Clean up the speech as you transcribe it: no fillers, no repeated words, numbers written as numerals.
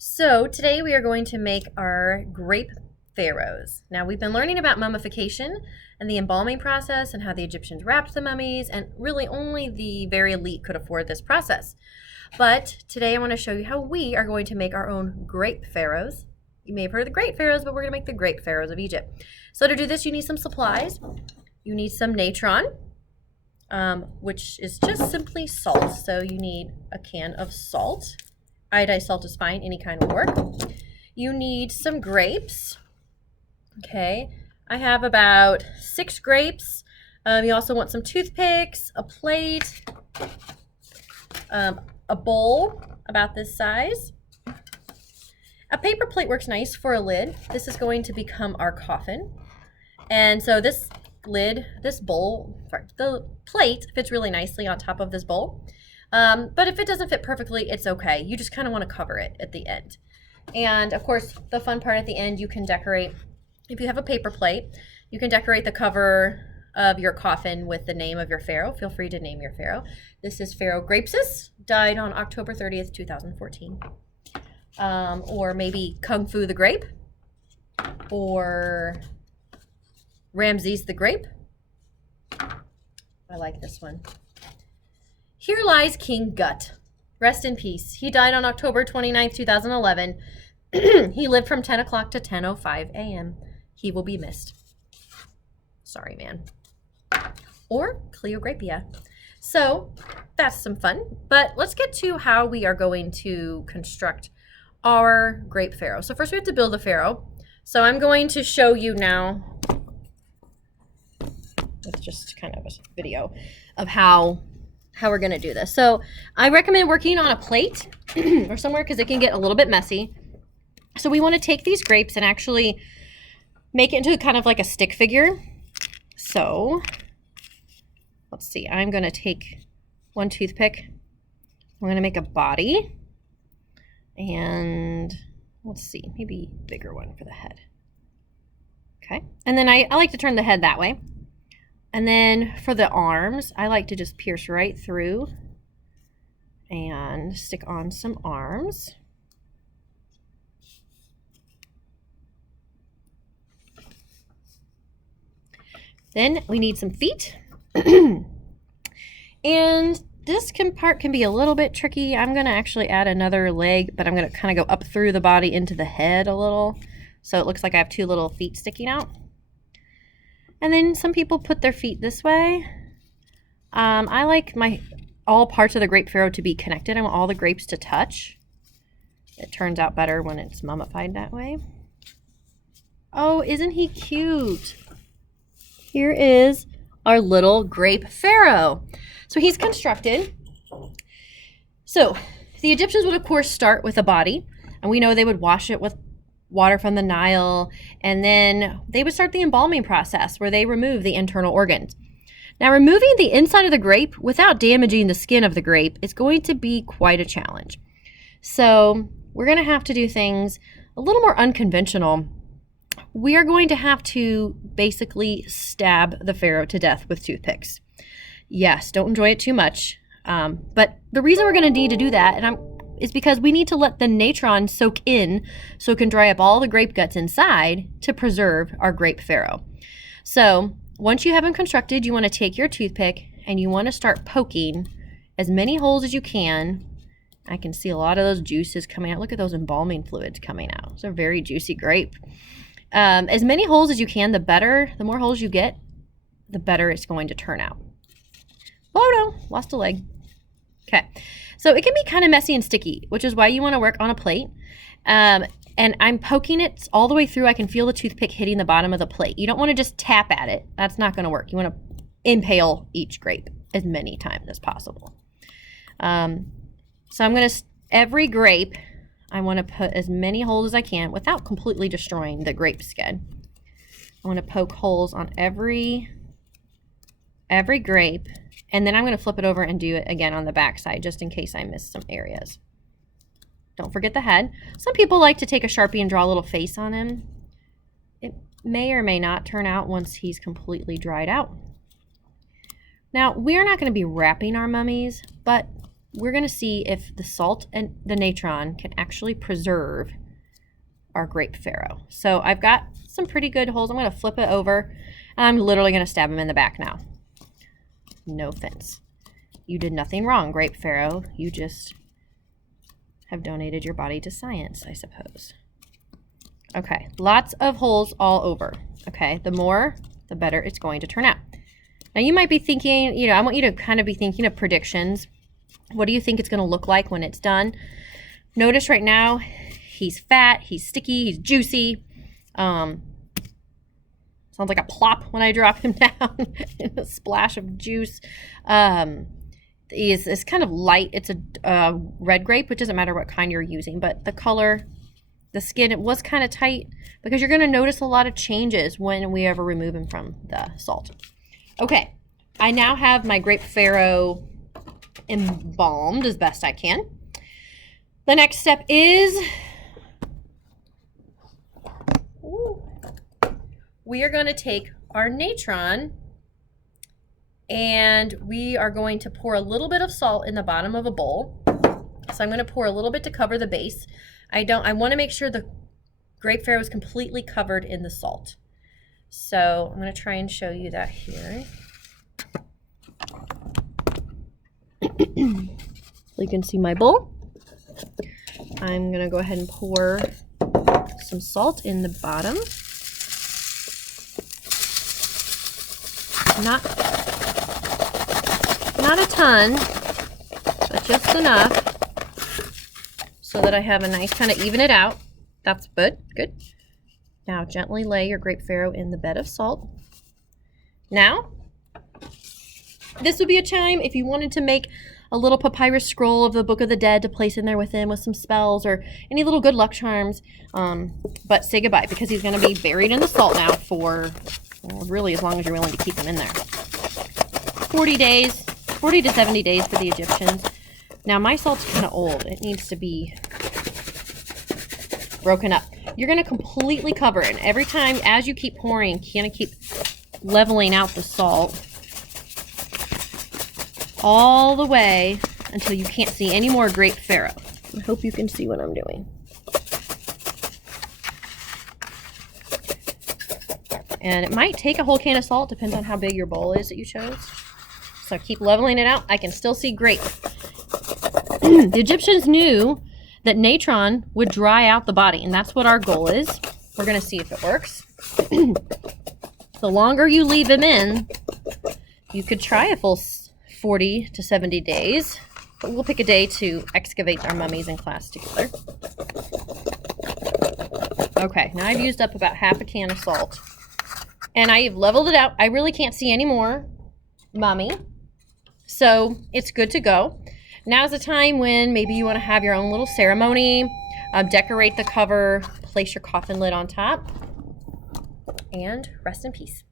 So today we are going to make our grape pharaohs. Now we've been learning about mummification and the embalming process and how the Egyptians wrapped the mummies, and really only the very elite could afford this process. But today I want to show you how we are going to make our own grape pharaohs. You may have heard of the great pharaohs, but we're going to make the grape pharaohs of Egypt. So to do this, you need some supplies. You need some natron, which is just simply salt. So you need a can of salt. Iodized salt is fine, any kind will work. You need some grapes. Okay, I have about 6 grapes. You also want some toothpicks, a plate, a bowl about this size. A paper plate works nice for a lid. This is going to become our coffin. And so this lid, this bowl, the plate fits really nicely on top of this bowl. But if it doesn't fit perfectly, it's okay. You just kind of want to cover it at the end. And of course, the fun part at the end, you can decorate, if you have a paper plate, you can decorate the cover of your coffin with the name of your pharaoh. Feel free to name your pharaoh. This is Pharaoh Grapesis, died on October 30th, 2014. Or maybe Kung Fu the Grape, or Ramses the Grape. I like this one. Here lies King Gut. Rest in peace. He died on October 29th, 2011. He lived from 10 o'clock to 10:05 a.m. He will be missed. Sorry, man. Or Cleograpia. So that's some fun. But let's get to how we are going to construct our grape pharaoh. So first we have to build a pharaoh. So I'm going to show you now. It's just kind of a video of how we're going to do this. So I recommend working on a plate or somewhere because it can get a little bit messy. So we want to take these grapes and actually make it into kind of like a stick figure. So let's see, I'm going to take one toothpick. I'm going to make a body, and let's see, maybe a bigger one for the head. Okay, and then I like to turn the head that way. And then for the arms, I like to just pierce right through and stick on some arms. Then we need some feet. And this part can be a little bit tricky. I'm going to actually add another leg, but I'm going to kind of go up through the body into the head a little. So it looks like I have 2 little feet sticking out. And then some people put their feet this way. I like all parts of the grape pharaoh to be connected. I want all the grapes to touch. It turns out better when it's mummified that way. Oh, isn't he cute? Here is our little grape pharaoh. So he's constructed. So the Egyptians would of course start with a body, and we know they would wash it with water from the Nile, and then they would start the embalming process where they remove the internal organs. Now, removing the inside of the grape without damaging the skin of the grape is going to be quite a challenge. So we're going to have to do things a little more unconventional. We are going to have to basically stab the pharaoh to death with toothpicks. Yes, don't enjoy it too much, but the reason we're going to need to do that, is because we need to let the natron soak in so it can dry up all the grape guts inside to preserve our grape pharaoh. So once you have them constructed, you want to take your toothpick and you want to start poking as many holes as you can. I can see a lot of those juices coming out. Look at those embalming fluids coming out. It's a very juicy grape. As many holes as you can, the better. The more holes you get, the better it's going to turn out. Oh no, lost a leg. Okay, so it can be kind of messy and sticky, which is why you want to work on a plate. And I'm poking it all the way through. I can feel the toothpick hitting the bottom of the plate. You don't want to just tap at it. That's not going to work. You want to impale each grape as many times as possible. So I'm going to, every grape, I want to put as many holes as I can without completely destroying the grape skin. I want to poke holes on every grape. And then I'm going to flip it over and do it again on the back side, just in case I miss some areas. Don't forget the head. Some people like to take a Sharpie and draw a little face on him. It may or may not turn out once he's completely dried out. Now, we are not going to be wrapping our mummies, but we're going to see if the salt and the natron can actually preserve our grape Pharaoh. So I've got some pretty good holes. I'm going to flip it over, and I'm literally going to stab him in the back now. No offense. You did nothing wrong, grape Pharaoh. You just have donated your body to science, I suppose. Okay, lots of holes all over. Okay, the more, the better it's going to turn out. Now you might be thinking, you know, I want you to kind of be thinking of predictions. What do you think it's going to look like when it's done? Notice right now, he's fat, he's sticky, he's juicy. Sounds like a plop when I drop him down in a splash of juice. It's kind of light. It's a red grape, which doesn't matter what kind you're using, but the color, the skin, it was kind of tight because you're going to notice a lot of changes when we ever remove him from the salt. Okay, I now have my grape Pharaoh embalmed as best I can. The next step is we are going to take our natron and we are going to pour a little bit of salt in the bottom of a bowl. So I'm going to pour a little bit to cover the base. I want to make sure the grape Pharaoh is completely covered in the salt. So I'm going to try and show you that here. So you can see my bowl. I'm going to go ahead and pour some salt in the bottom. Not a ton, but just enough so that I have a nice kind of even it out. That's good. Good. Now gently lay your grape Pharaoh in the bed of salt. Now, this would be a time if you wanted to make a little papyrus scroll of the Book of the Dead to place in there with him with some spells or any little good luck charms. But say goodbye because he's going to be buried in the salt now for, well, really as long as you're willing to keep him in there. 40 days, 40 to 70 days for the Egyptians. Now my salt's kind of old. It needs to be broken up. You're going to completely cover it. And every time as you keep pouring, you kind of keep leveling out the salt all the way until you can't see any more grape Pharaoh. I hope you can see what I'm doing. And it might take a whole can of salt, depends on how big your bowl is that you chose. So keep leveling it out. I can still see grape. The Egyptians knew that natron would dry out the body, and that's what our goal is. We're going to see if it works. The longer you leave him in, you could try a full 40 to 70 days, but we'll pick a day to excavate our mummies in class together. Okay, now I've used up about half a can of salt, and I've leveled it out. I really can't see any more mummy, so it's good to go. Now's the time when maybe you want to have your own little ceremony, decorate the cover, place your coffin lid on top, and rest in peace.